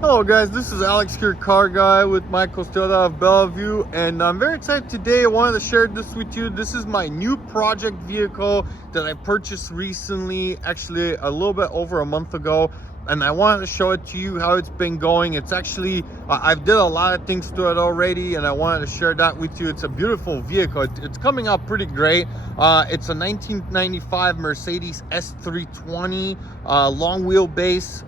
Hello guys, this is Alex here, car guy with Michael Toyota of Bellevue, and I'm very excited today. I wanted to share this with you. This is my new project vehicle that I purchased recently, actually a little bit over a month ago, and I wanted to show it to you how it's been going. It's actually, I've did a lot of things to it already, and I wanted to share that with you. It's a beautiful vehicle. It's coming out pretty great. It's a 1995 Mercedes S320, long wheelbase,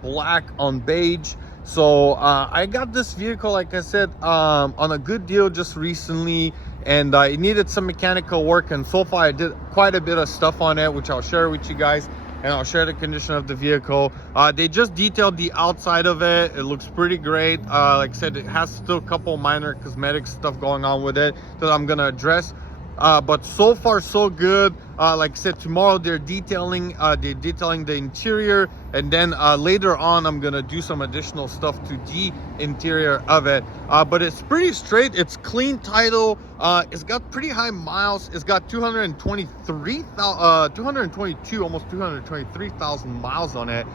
black on beige. So I got this vehicle, like I said, on a good deal just recently, and it needed some mechanical work, and so far I did quite a bit of stuff on it, which I'll share with you guys, and I'll share the condition of the vehicle. They just detailed the outside of it. It looks pretty great. Like I said, it has still a couple minor cosmetic stuff going on with it that I'm gonna address. But so far so good. Like I said, tomorrow they're detailing the interior, and then later on I'm gonna do some additional stuff to the interior of it. But it's pretty straight. It's clean title. It's got pretty high miles. It's got 222, almost 223,000 miles on it,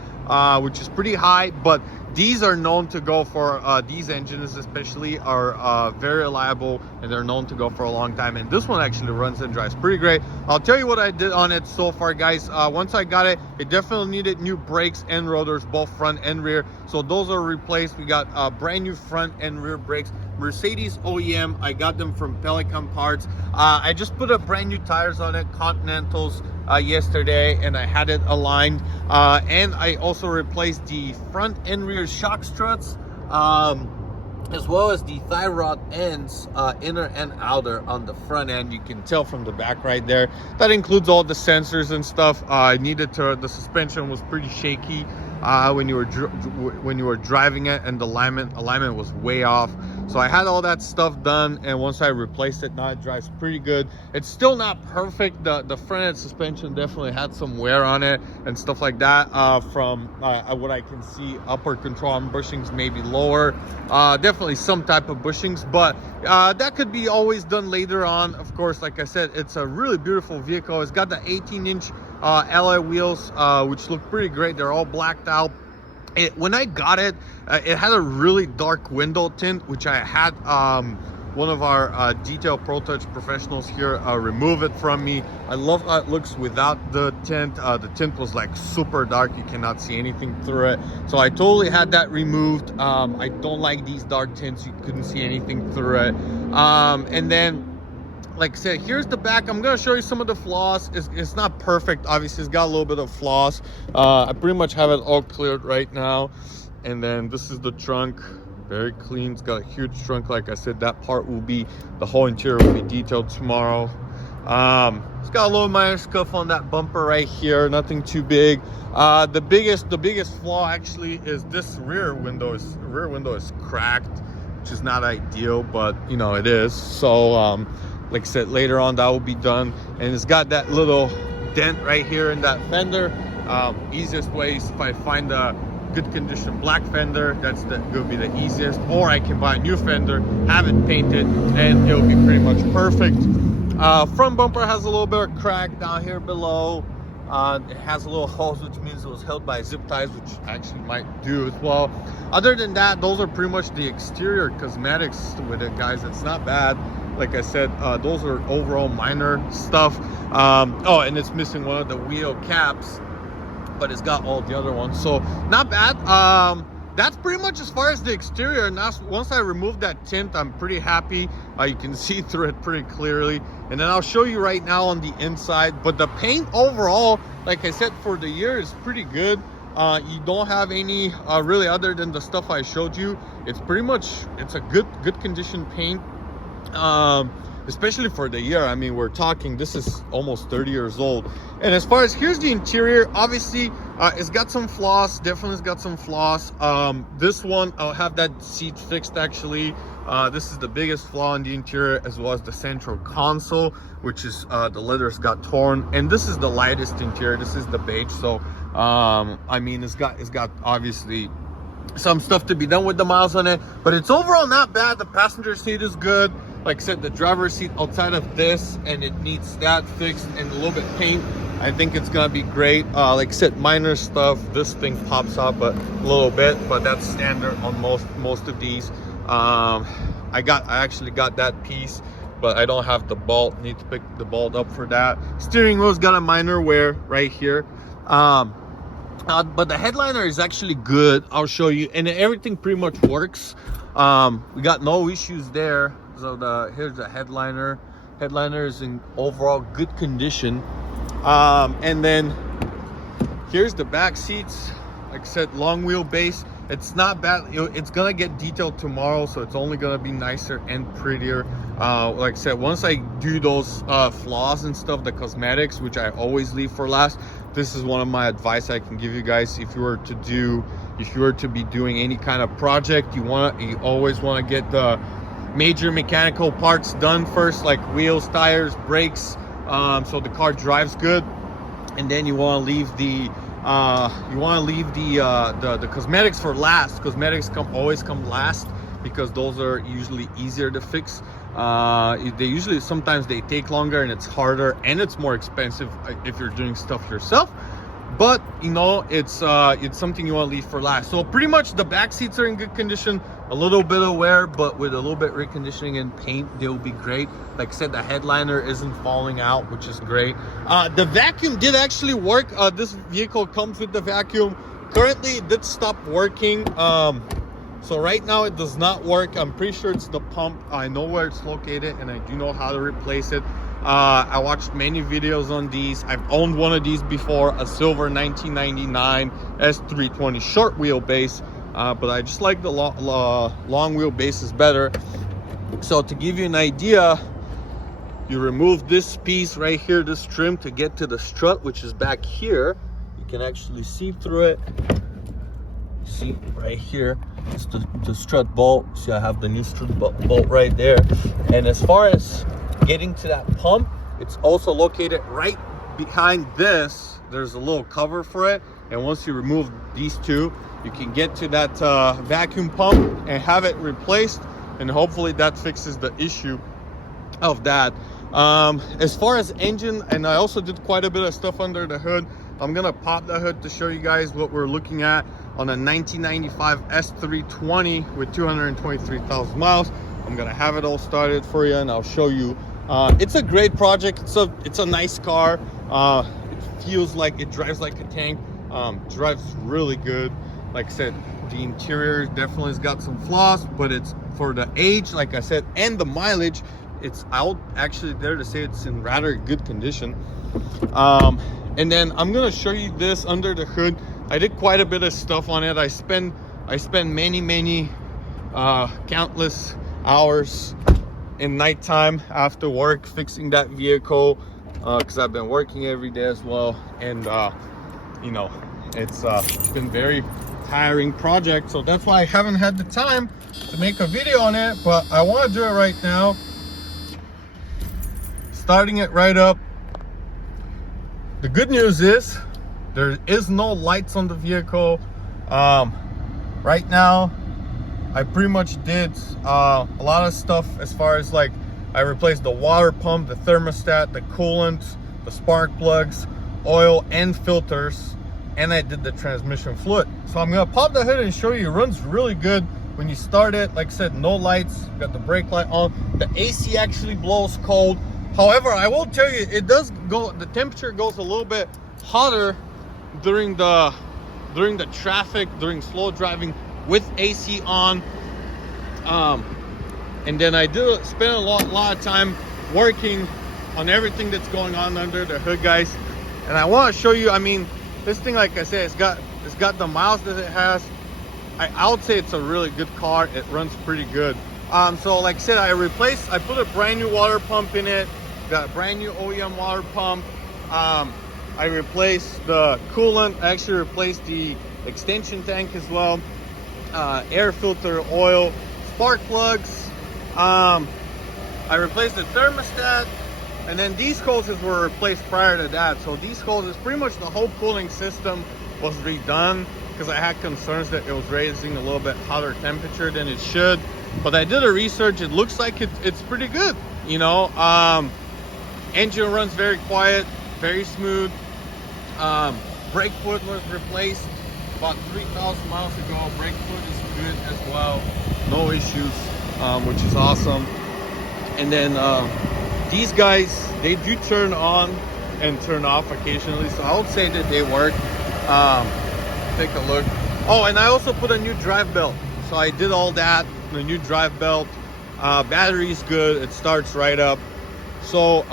which is pretty high. But these are known to go for these engines especially are very reliable, and they're known to go for a long time, and this one actually runs and drives pretty great. I'll tell you what I did on it so far, guys. Once I got it, it definitely needed new brakes and rotors, both front and rear, so those are replaced. We got brand new front and rear brakes, Mercedes OEM. I got them from Pelican Parts. I just put up brand new tires on it, Continentals, yesterday, and I had it aligned, and I also replaced the front and rear shock struts, as well as the tie rod ends, inner and outer on the front end. You can tell from the back right there. That includes all the sensors and stuff. The suspension was pretty shaky when you were driving it, and the alignment was way off. So I had all that stuff done, and once I replaced it, now it drives pretty good. It's still not perfect. The front end suspension definitely had some wear on it and stuff like that. From what I can see, upward control on bushings, maybe lower, definitely some type of bushings, but that could be always done later on. Of course, like I said, it's a really beautiful vehicle. It's got the 18-inch alloy wheels, which look pretty great. They're all blacked out. When I got it, it had a really dark window tint, which I had one of our detail pro touch professionals here remove it from me. I love how it looks without the tint. The tint was like super dark. You cannot see anything through it, so I totally had that removed. I don't like these dark tints. You couldn't see anything through it. And then, like I said, here's the back. I'm gonna show you some of the flaws. It's not perfect, obviously. It's got a little bit of flaws. I pretty much have it all cleared right now. And then this is the trunk, very clean. It's got a huge trunk. Like I said, that part will be, the whole interior will be detailed tomorrow. It's got a little minor scuff on that bumper right here, nothing too big. The biggest flaw actually is this rear window is cracked, which is not ideal, but you know, it is. So like I said, later on that will be done. And it's got that little dent right here in that fender. Easiest way is if I find a good condition black fender, that's gonna be the easiest, or I can buy a new fender, have it painted, and it'll be pretty much perfect. Front bumper has a little bit of crack down here below. It has a little hose, which means it was held by zip ties, which actually might do as well. Other than that, those are pretty much the exterior cosmetics with it, guys. It's not bad. Like I said, those are overall minor stuff. Oh, and it's missing one of the wheel caps, but it's got all the other ones, so not bad. That's pretty much as far as the exterior. Now, once I remove that tint, I'm pretty happy. You can see through it pretty clearly, and then I'll show you right now on the inside. But the paint overall, like I said, for the year is pretty good. You don't have any really, other than the stuff I showed you. It's pretty much, it's a good condition paint, especially for the year. I mean, we're talking, this is almost 30 years old. And as far as, here's the interior, obviously it's got some flaws, definitely got some flaws. This one, I'll have that seat fixed actually. This is the biggest flaw in the interior, as well as the central console, which is the leathers got torn. And this is the lightest interior, this is the beige. So I mean, it's got obviously some stuff to be done with the miles on it, but it's overall not bad. The passenger seat is good. like I said, the driver's seat outside of this, and it needs that fixed and a little bit paint. I think it's gonna be great. Like I said, minor stuff. This thing pops up a little bit, but that's standard on most of these. I actually got that piece, but I don't have the bolt. Need to pick the bolt up for that. Steering wheel's got a minor wear right here. But the headliner is actually good. I'll show you, and everything pretty much works. We got no issues there. So here's the headliner. Headliner is in overall good condition. And then here's the back seats. Like I said, long wheelbase. It's not bad. It's gonna get detailed tomorrow, so it's only gonna be nicer and prettier. Like I said, once I do those flaws and stuff, the cosmetics, which I always leave for last, this is one of my advice I can give you guys. If you were to be doing any kind of project, you always want to get the major mechanical parts done first, like wheels, tires, brakes, so the car drives good. And then you want to leave the cosmetics for last. Cosmetics always come last because those are usually easier to fix. Sometimes they take longer, and it's harder and it's more expensive if you're doing stuff yourself. But you know, it's something you want to leave for last. So pretty much the back seats are in good condition, a little bit of wear, but with a little bit reconditioning and paint, they'll be great. Like I said, the headliner isn't falling out, which is great. The vacuum did actually work. This vehicle comes with the vacuum. Currently it did stop working, so right now it does not work. I'm pretty sure it's the pump. I know where it's located, and I do know how to replace it. I watched many videos on these. I've owned one of these before, a silver 1999 S320 short wheelbase, but I just like the long wheelbases better. So to give you an idea, you remove this piece right here, this trim, to get to the strut, which is back here. You can actually see through it. See right here, it's the strut bolt. See, I have the new strut bolt right there. And as far as getting to that pump, it's also located right behind this. There's a little cover for it, and once you remove these two, you can get to that vacuum pump and have it replaced, and hopefully that fixes the issue of that. As far as engine, and I also did quite a bit of stuff under the hood. I'm gonna pop the hood to show you guys what we're looking at on a 1995 S320 with 223,000 miles. I'm gonna have it all started for you, and I'll show you. It's a great project. It's a nice car. It feels like it drives like a tank. Drives really good. Like I said, the interior definitely has got some flaws, but it's for the age, like I said, and the mileage, it's out. Actually, dare to say it's in rather good condition. And then I'm gonna show you this under the hood. I did quite a bit of stuff on it. I spent many countless hours in nighttime after work fixing that vehicle, because I've been working every day as well. And you know, it's been very tiring project, so that's why I haven't had the time to make a video on it, but I want to do it right now. Starting it right up. The good news is there is no lights on the vehicle. Right now I pretty much did a lot of stuff as far as, like, I replaced the water pump, the thermostat, the coolant, the spark plugs, oil and filters, and I did the transmission fluid. So I'm gonna pop the hood and show you. It runs really good when you start it. Like I said, no lights, got the brake light on. The AC actually blows cold. However, I will tell you, it does go, the temperature goes a little bit hotter during the traffic, during slow driving with AC on. And then I do spend a lot of time working on everything that's going on under the hood, guys. And I want to show you, I mean, this thing, like I said, it's got the miles that it has. I would say it's a really good car. It runs pretty good. So like I said, I put a brand new water pump in it. Got a brand new OEM water pump. I replaced the coolant. I actually replaced the extension tank as well. Air filter, oil, spark plugs. I replaced the thermostat, and then these hoses were replaced prior to that. So these hoses, pretty much the whole cooling system was redone. because I had concerns that it was raising a little bit hotter temperature than it should. But I did a research. It looks like it's pretty good. You know, engine runs very quiet, very smooth. Brake foot was replaced about 3,000 miles ago. Brake foot is good as well, no issues, which is awesome. And then these guys, they do turn on and turn off occasionally, so I would say that they work. Take a look. Oh, and I also put a new drive belt, so I did all that. The new drive belt, battery's good, it starts right up. So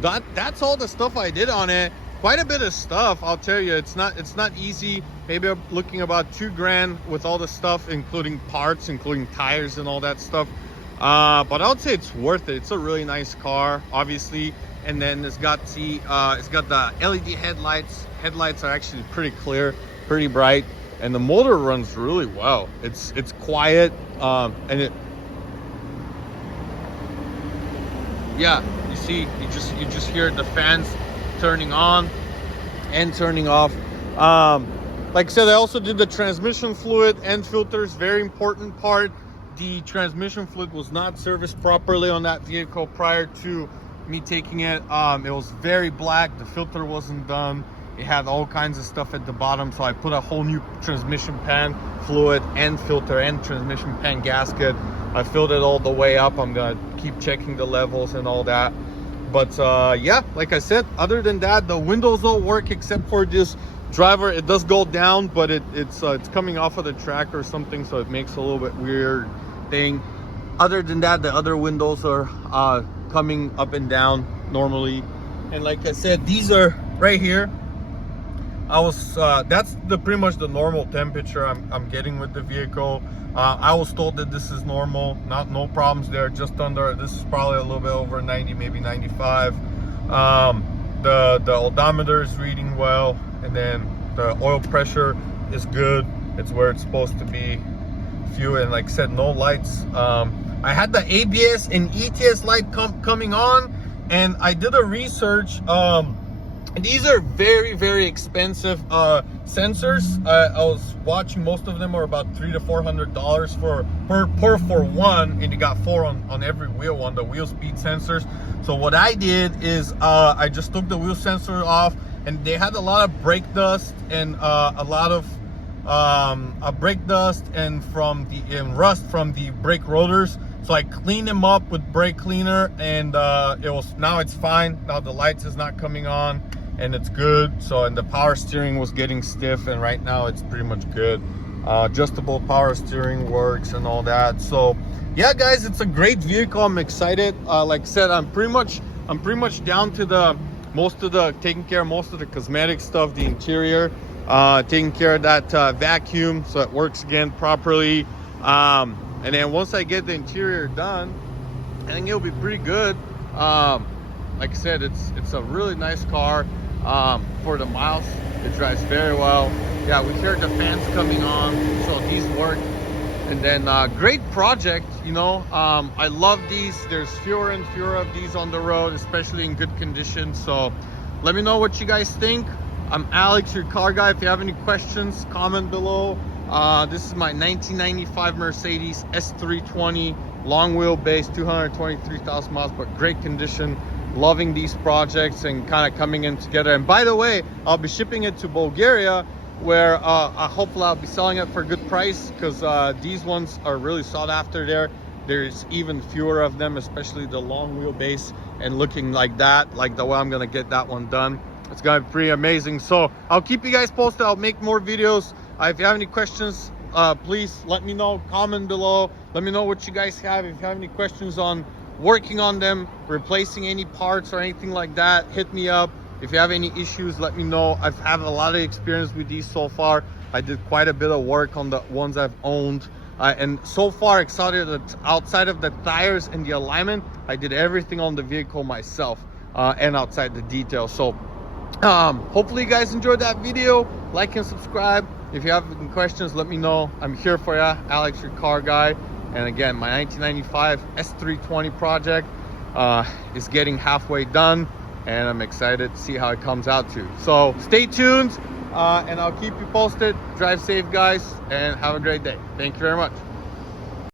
that's all the stuff I did on it. Quite a bit of stuff, I'll tell you. It's not easy. Maybe I'm looking about $2,000 with all the stuff, including parts, including tires and all that stuff. But I would say it's worth it. It's a really nice car, obviously. And then it's got the LED headlights. Headlights are actually pretty clear, pretty bright, and the motor runs really well. It's quiet, and it, yeah, you see, you just hear the fans turning on and turning off. Like I said, I also did the transmission fluid and filters. Very important part. The transmission fluid was not serviced properly on that vehicle prior to me taking it. It was very black. The filter wasn't done. It had all kinds of stuff at the bottom, so I put a whole new transmission pan fluid and filter and transmission pan gasket. I filled it all the way up. I'm gonna keep checking the levels and all that. But yeah, like I said, other than that, the windows don't work except for this driver. It does go down, but it's coming off of the track or something, so it makes a little bit weird thing. Other than that, the other windows are coming up and down normally. And like I said, these are right here. That's pretty much the normal temperature I'm getting with the vehicle. I was told that this is normal, no problems there, just under. This is probably a little bit over 90, maybe 95. The odometer is reading well, and then the oil pressure is good. It's where it's supposed to be. Few, and like I said, no lights. I had the ABS and ETS light coming on, and I did a research. These are very, very expensive sensors. I was watching, most of them are about $300 to $400 for one, and you got 4 on every wheel on the wheel speed sensors. So what I did is I just took the wheel sensor off, and they had a lot of brake dust and a lot of brake dust and rust from the brake rotors. So I cleaned them up with brake cleaner, and now it's fine. Now the lights is not coming on, and it's good. So, and the power steering was getting stiff, and right now it's pretty much good. Adjustable power steering works and all that. So yeah, guys, it's a great vehicle. I'm excited. Like I said, I'm pretty much down to taking care of most of the cosmetic stuff, the interior, taking care of that vacuum so it works again properly. And then once I get the interior done, I think it'll be pretty good. Like I said, it's a really nice car for the miles. It drives very well. Yeah, we heard the fans coming on, so these work. And then great project, you know. I love these. There's fewer and fewer of these on the road, especially in good condition. So let me know what you guys think. I'm Alex, your car guy. If you have any questions, comment below. This is my 1995 Mercedes S320, long wheelbase, 223,000 miles, but great condition. Loving these projects and kind of coming in together. And by the way, I'll be shipping it to Bulgaria, where hopefully I'll be selling it for a good price, because these ones are really sought after there. There's even fewer of them, especially the long wheelbase, and looking like that, like the way I'm gonna get that one done. It's gonna be pretty amazing. So I'll keep you guys posted. I'll make more videos. If you have any questions, please let me know. Comment below. Let me know what you guys have. If you have any questions on working on them, replacing any parts or anything like that, hit me up. If you have any issues, let me know. I've had a lot of experience with these so far. I did quite a bit of work on the ones I've owned. And so far, excited that outside of the tires and the alignment, I did everything on the vehicle myself, and outside the details. So hopefully you guys enjoyed that video. Like and subscribe. If you have any questions, let me know. I'm here for ya. Alex, your car guy. And again, my 1995 S320 project is getting halfway done, and I'm excited to see how it comes out too. So stay tuned. and I'll keep you posted. Drive safe, guys, and have a great day. Thank you very much.